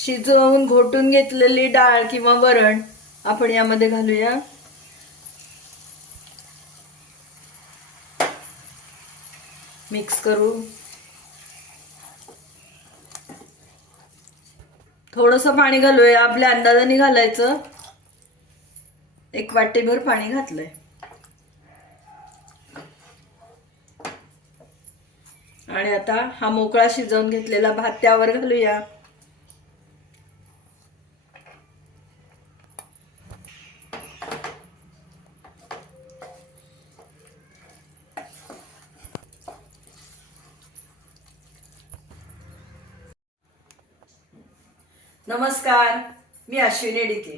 शिजवून घोटून घेतलेली डाळ किंवा वरण आपण यामध्ये घालूया. मिक्स करू. थोडस पाणी घालूया. आपल्या अंदाजाने घालायचं. एक वाटीभर पाणी घातलंय. आणि आता हा मोकळा शिजवून घेतलेला भात त्यावर घालूया. नमस्कार मी अश्विनी डिके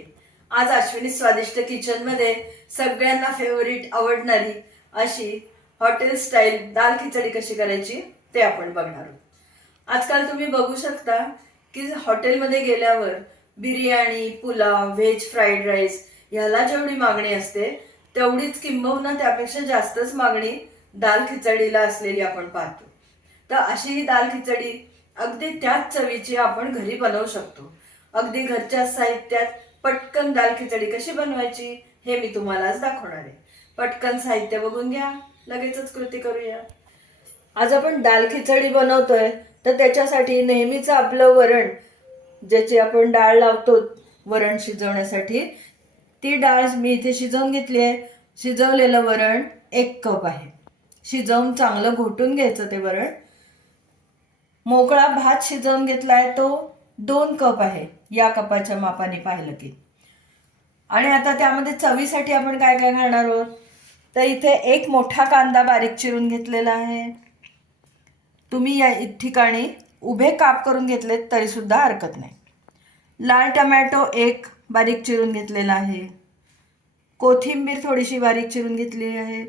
आज अश्विनी स्वादिष्ट किचनमध्ये सगळ्यांना फेवरेट आवडणारी अशी हॉटेल स्टाईल दाल खिचडी कशी करायची ते आपण बघणार आहोत. आजकाल तुम्ही बघू शकता की हॉटेलमध्ये गेल्यावर biryani pulao veg fried rice ह्याला जेवढी मागणी असते तेवढीच किंबहुना त्यापेक्षा जास्तच मागणी दाल खिचडीला असलेली आपण पाहतो. तर अशी ही दाल खिचडी अगदी त्याच चवीची आपण घरी बनवू शकतो. अगदी घरच्या साहित्यात पटकन दाल खिचडी कशी बनवायची हे मी तुम्हाला आज दाखवणार आहे. पटकन साहित्य बघून घ्या. लगेचच कृती करूया. आज आपण दाल खिचडी बनवतोय तर त्याच्यासाठी नेहमीचं आपलं वरण ज्याची आपण डाळ लावतो वरण शिजवण्यासाठी ती डाळ मी इथे शिजवून घेतली आहे. शिजवलेलं वरण एक कप आहे. शिजवून चांगलं घोटून घ्यायचं ते वरण. मोकळा भात शिजवून घेतला आहे तो. दोन कप आहे. या कपाच्या मापाने पाहिलं की. आणि आता त्यामध्ये चवीसाठी आपण काय काय घालणार आहोत? तर इथे एक मोठा कांदा बारीक चिरून घेतलेला आहे. तुम्ही या ठिकाणी उभे काप करून घेतलेत तरीसुद्धा हरकत नाही. लाल टमॅटो एक बारीक चिरून घेतलेला आहे. कोथिंबीर थोडीशी बारीक चिरून घेतलेली आहे.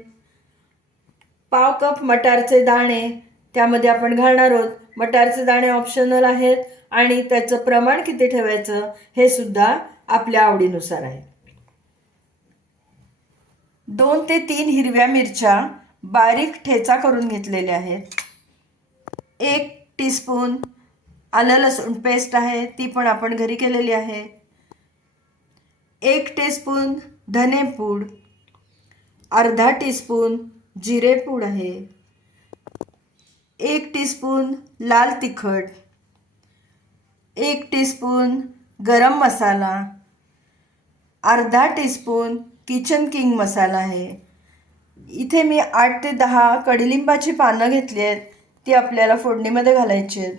पाव कप मटारचे दाणे त्यामध्ये आपण घालणार आहोत. मटारचे दाणे ऑप्शनल आहेत. आणि त्याचं प्रमाण किती ठेवायचं हे सुद्धा आपल्या आवडीनुसार आहे. दोन ते तीन हिरव्या मिरच्या बारीक ठेचा करून घेतलेल्या आहेत. एक टीस्पून आलं लसूण पेस्ट आहे ती पण आपण घरी केलेली आहे. एक टीस्पून धनेपूड अर्धा टीस्पून जिरेपूड आहे. एक टीस्पून लाल तिखट एक टीस्पून गरम मसाला अर्धा टीस्पून किचन किंग मसाला आहे. इथे मी आठ ते दहा कडुलिंबाची पानं घेतली आहेत ती आपल्याला फोडणीमध्ये घालायची आहेत.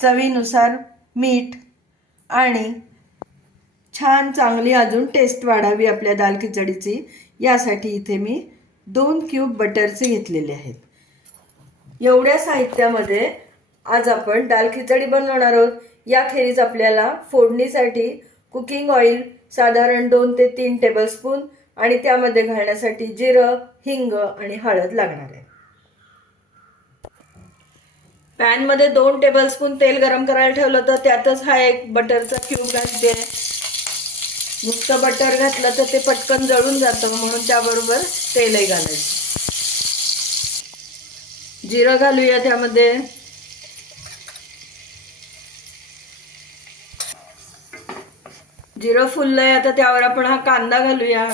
चवीनुसार मीठ आणि छान चांगली अजून टेस्ट वाढावी आपल्या दाल खिचडीची. यासाठी इथे मी दोन क्यूब बटरचे घेतलेले आहेत. एवढ्या साहित्यामध्ये आज आपण दाल खिचडी बनवणार आहोत. याखेरीज आपल्याला फोडणीसाठी कुकिंग ऑइल साधारण दोन ते तीन टेबलस्पून आणि त्यामध्ये घालण्यासाठी जिरं हिंग आणि हळद लागणार आहे. पॅनमध्ये दोन टेबलस्पून तेल गरम करायला ठेवलं तर त्यातच हा एक बटरचा क्यूब घालते. नुसतं बटर घातलं तर ते पटकन जळून जातं म्हणून त्याबरोबर तेलही घालायचं. जिरं घालूया त्यामध्ये. जिरं फुललंय आता त्यावर आपण हा कांदा घालूया.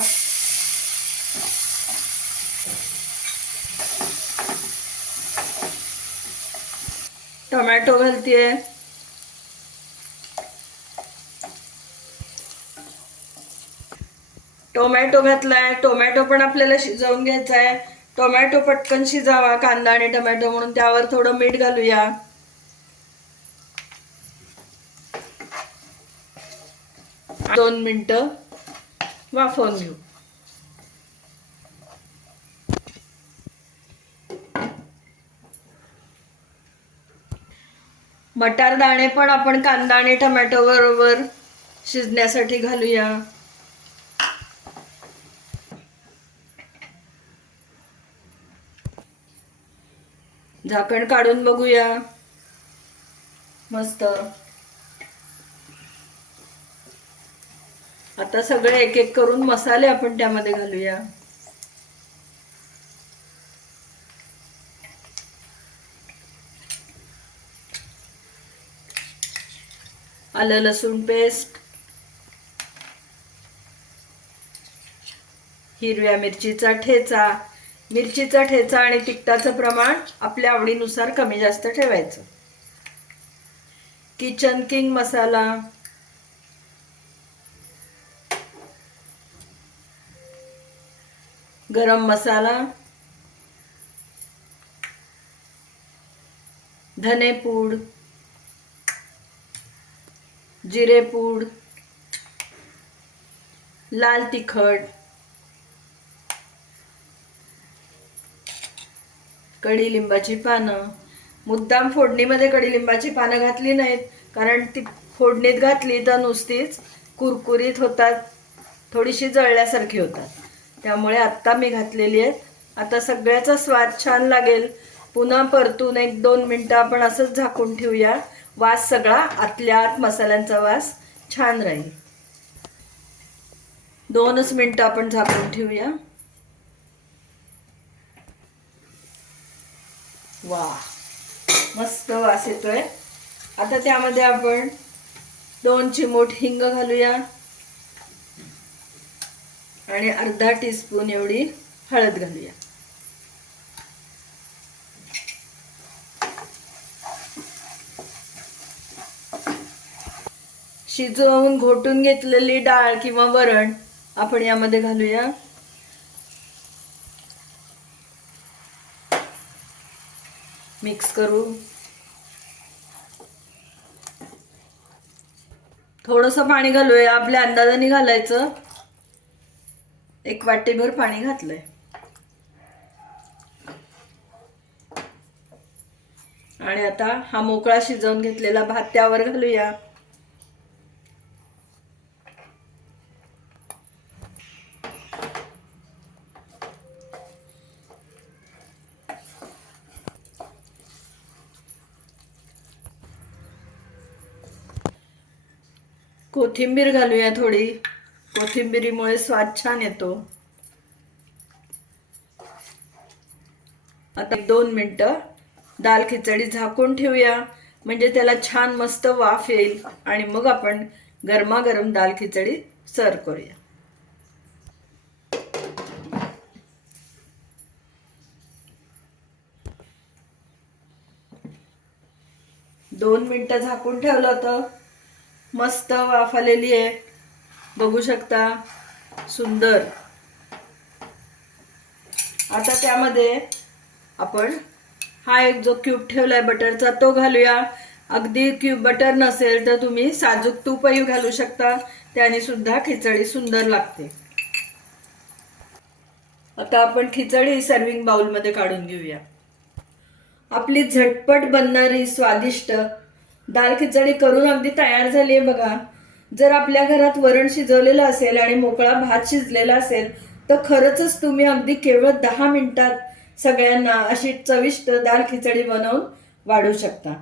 टोमॅटो घालतीये. टोमॅटो घातलाय. टोमॅटो पण आपल्याला शिजवून घ्यायचा आहे टोमॅटो पटकन शिजावा कांदा आणि टोमॅटो म्हणून त्यावर थोडं मीठ घालूया. दोन मिनटं वाफवून घेऊ. मटार दाणे पण आपण कांदा आणि टोमॅटो बरोबर शिजण्यासाठी घालूया. झाकण काढून बघूया. मस्त. आता सगळे एक एक करून मसाले आपण त्यामध्ये घालूया. आलं लसूण पेस्ट. हिरव्या मिरचीचा ठेचा. मिरचीचा ठेचा आणि तिखटाचं प्रमाण आपल्या आवडीनुसार कमी जास्त ठेवायचं. Kitchen king masala. गरम मसाला धनेपूड जिरेपूड लाल तिखट कडीलिंबाची पानं. मुद्दाम फोडणीमध्ये कडीलिंबाची पानं घातली नाहीत कारण ती फोडणीत घातली तर नुसतीच कुरकुरीत होतात थोडीशी जळल्यासारखी होतात. त्यामुळे आत्ता मी घातलेली आहेत. आता सगळ्याचा स्वाद छान लागेल. पुन्हा परतून एक दोन मिनटं आपण असंच झाकून ठेवूया. वास सगळा आतल्या आत मसाल्यांचा वास छान राहील. दोनच मिनटं आपण झाकून ठेवूया. वा मस्त वास येतोय. आता त्यामध्ये आपण दोन चिमूट हिंग घालूया. आणि अर्धा टीस्पून एवढी हळद घालूया. शिजवून घोटून घेतलेली डाळ किंवा वरण आपण यामध्ये घालूया. मिक्स करू. थोडंसं पाणी घालूया. आपल्या अंदाजाने घालायचं. एक वाटीभर पाणी घातलंय. आणि आता हा मोकळा शिजवून घेतलेला भात त्यावर घालूया. कोथिंबीर घालूया थोडी. कोथिंबिरीमुळे स्वाद छान येतो. आता दोन मिनटं दाल खिचडी झाकून ठेवूया. म्हणजे त्याला छान मस्त वाफ येईल. आणि मग आपण गरमागरम दाल खिचडी सर्व करूया. दोन मिनटं झाकून ठेवलं होतं मस्त वाफ आलेली आहे. बघू शकता. सुंदर. आता त्यामध्ये आपण हा एक जो क्यूब ठेवलाय बटरचा तो घालूया. अगदी क्यूब बटर नसेल तर तुम्ही साजूक तूपही घालू शकता. त्याने सुद्धा खिचडी सुंदर लागते. आता आपण खिचडी सर्विंग बाउलमध्ये काढून घेऊया. आपली झटपट बनणारी स्वादिष्ट दाल खिचडी करून अगदी तयार झाली आहे बघा. जर आपल्या घरात वरण शिजवलेलं असेल आणि मोकळा भात शिजलेला असेल तर खरंच तुम्ही अगदी केवळ दहा मिनिटात सगळ्यांना अशी चविष्ट दाल खिचडी बनवून वाढू शकता.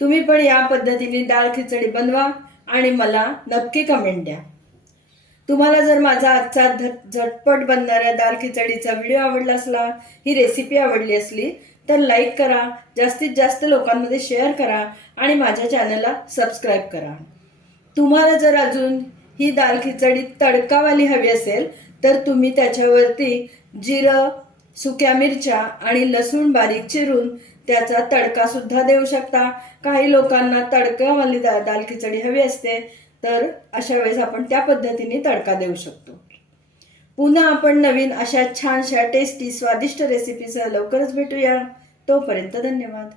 तुम्ही पण या पद्धतीने डाळ खिचडी बनवा आणि मला नक्की कमेंट द्या. तुम्हाला जर माझा आजचा झट झटपट बनणाऱ्या दाल खिचडीचा व्हिडिओ आवडला असला ही रेसिपी आवडली असली तर लाईक करा जास्तीत जास्त लोकांमध्ये शेअर करा आणि माझ्या चॅनलला सबस्क्राईब करा. तुम्हाला जर अजून ही दाल खिचडी तडकावाली हवी असेल तर तुम्ही त्याच्यावरती जिरं सुक्या मिरच्या आणि लसूण बारीक चिरून त्याचा तडकासुद्धा देऊ शकता. काही लोकांना तडकावाली दा दाल खिचडी हवी असते तर अशा वेळेस आपण त्या पद्धतीने तडका देऊ शकतो. पुन्हा आपण नवीन अशा छानशा टेस्टी स्वादिष्ट रेसिपीसह लवकरच भेटूया. तोपर्यंत धन्यवाद.